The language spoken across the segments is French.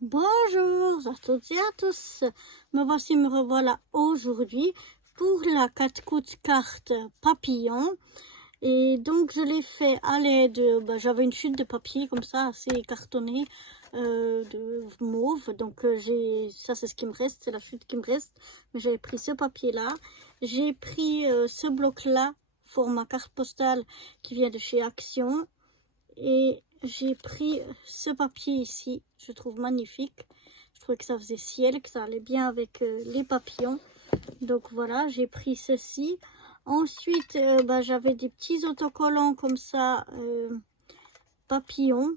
Bonjour à toutes et à tous, me revoilà aujourd'hui pour la 4 coups de carte papillon. Et donc je l'ai fait à l'aide, j'avais une chute de papier comme ça assez cartonnée de mauve, donc ça c'est ce qui me reste, c'est la chute qui me reste, mais j'avais pris ce papier là, j'ai pris ce bloc là, format carte postale qui vient de chez Action, et j'ai pris ce papier ici, je trouve magnifique. Je trouvais que ça faisait ciel, que ça allait bien avec les papillons. Donc voilà, j'ai pris ceci. Ensuite, j'avais des petits autocollants comme ça, papillons,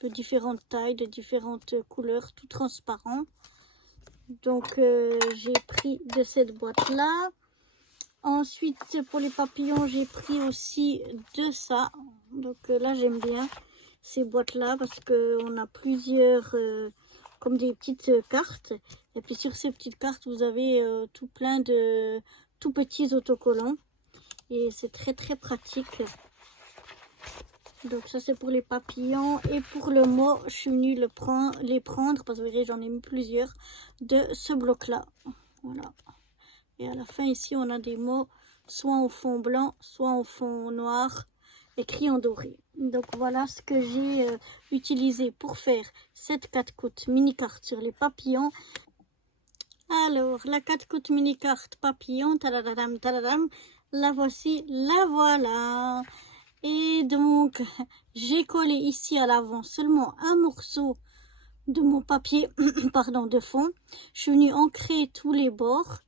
de différentes tailles, de différentes couleurs, tout transparent. Donc j'ai pris de cette boîte-là. Ensuite, pour les papillons, j'ai pris aussi de ça. Donc là, j'aime bien ces boîtes-là parce qu'on a plusieurs, comme des petites cartes. Et puis sur ces petites cartes, vous avez tout plein de tout petits autocollants. Et c'est très très pratique. Donc ça, c'est pour les papillons. Et pour le mot, je suis venue les prendre, parce que vous verrez, j'en ai mis plusieurs, de ce bloc-là. Voilà. Et à la fin, ici, on a des mots soit au fond blanc, soit au fond noir, écrit en doré. Donc, voilà ce que j'ai utilisé pour faire cette 4 coups mini-carte sur les papillons. Alors, la 4 coups mini-carte papillon, tadadam, tadadam, la voici, la voilà. Et donc, j'ai collé ici à l'avant seulement un morceau de mon papier, pardon, de fond. Je suis venue ancrer tous les bords.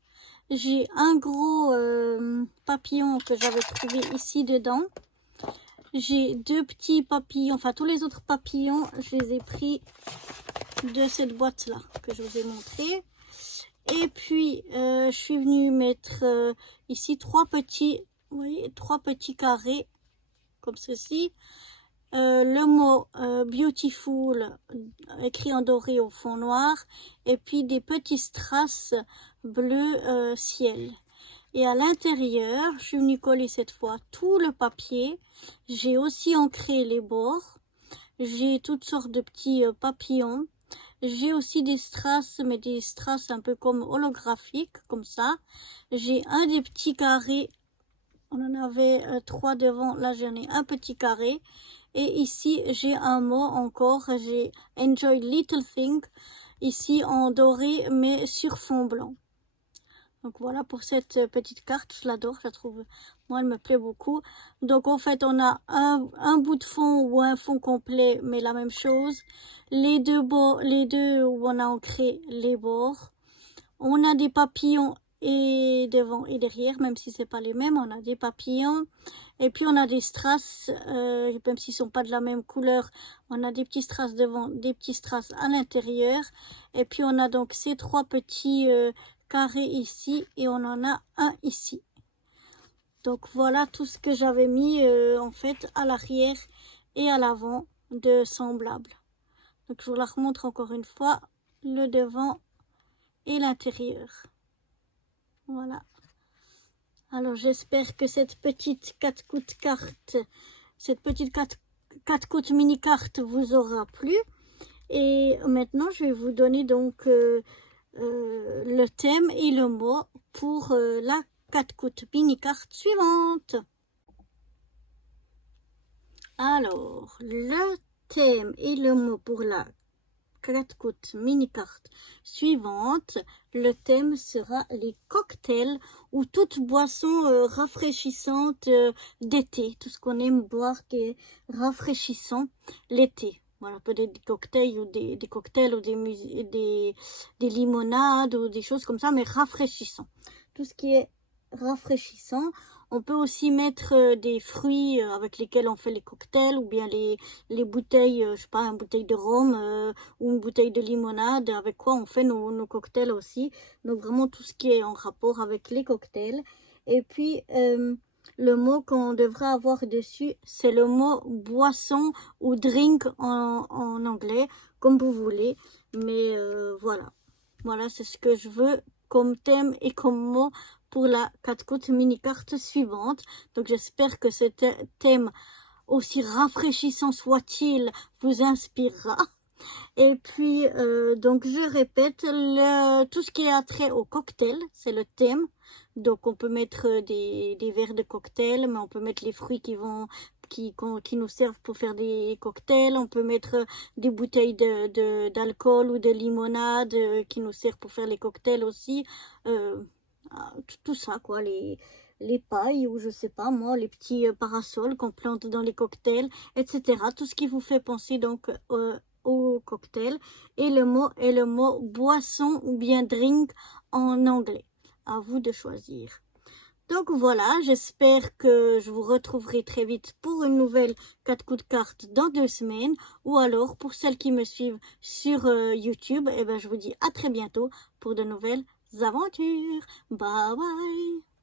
J'ai un gros papillon que j'avais trouvé ici dedans. J'ai deux petits papillons, enfin tous les autres papillons, je les ai pris de cette boîte-là que je vous ai montré. Et puis, je suis venue mettre ici trois petits, vous voyez, trois petits carrés, comme ceci. Le mot beautiful écrit en doré au fond noir, et puis des petits strass bleu ciel. Et à l'intérieur, je suis venue coller cette fois tout le papier. J'ai aussi ancré les bords. J'ai toutes sortes de petits papillons. J'ai aussi des strass, mais des strass un peu comme holographiques, comme ça. J'ai un des petits carrés. On en avait trois devant. Là, j'en ai un petit carré. Et ici, j'ai un mot encore. J'ai Enjoy Little Thing. Ici, en doré, mais sur fond blanc. Donc voilà pour cette petite carte, je l'adore, je la trouve, moi elle me plaît beaucoup. Donc en fait on a un bout de fond ou un fond complet, mais la même chose. Les deux bords, les deux où on a ancré les bords. On a des papillons et devant et derrière, même si c'est pas les mêmes, on a des papillons. Et puis on a des strass, même s'ils sont pas de la même couleur, on a des petits strass devant, des petits strass à l'intérieur. Et puis on a donc ces trois petits carré ici et on en a un ici. Donc voilà tout ce que j'avais mis en fait à l'arrière et à l'avant de semblable. Donc je vous la remontre encore une fois, le devant et l'intérieur. Voilà. Alors j'espère que cette petite 4 coups de carte, cette petite 4 coups mini carte vous aura plu. Et maintenant je vais vous donner donc le thème et le mot pour la 4 coups mini carte suivante. Alors, le thème et le mot pour la 4 coups mini carte suivante, le thème sera les cocktails ou toute boisson rafraîchissante d'été, tout ce qu'on aime boire qui est rafraîchissant l'été. Voilà, peut-être des cocktails ou des cocktails ou des limonades ou des choses comme ça, mais rafraîchissant. Tout ce qui est rafraîchissant. On peut aussi mettre des fruits avec lesquels on fait les cocktails, ou bien les bouteilles, je sais pas, une bouteille de rhum ou une bouteille de limonade, avec quoi on fait nos cocktails aussi. Donc vraiment tout ce qui est en rapport avec les cocktails. Et puis le mot qu'on devrait avoir dessus, c'est le mot boisson ou drink en anglais, comme vous voulez. Mais voilà. Voilà, c'est ce que je veux comme thème et comme mot pour la 4 coups mini carte suivante. Donc j'espère que ce thème, aussi rafraîchissant soit-il, vous inspirera. Et puis, donc je répète, tout ce qui a trait au cocktail, c'est le thème. Donc on peut mettre des verres de cocktail, mais on peut mettre les fruits qui nous servent pour faire des cocktails. On peut mettre des bouteilles d'alcool ou de limonade qui nous servent pour faire les cocktails aussi. Tout ça, quoi, les pailles ou je sais pas moi, les petits parasols qu'on plante dans les cocktails, etc. Tout ce qui vous fait penser donc au cocktail. Et le mot est le mot boisson ou bien drink en anglais. À vous de choisir. Donc voilà, j'espère que je vous retrouverai très vite pour une nouvelle 4 coups de carte dans 2 semaines. Ou alors, pour celles qui me suivent sur YouTube, eh ben, je vous dis à très bientôt pour de nouvelles aventures. Bye bye!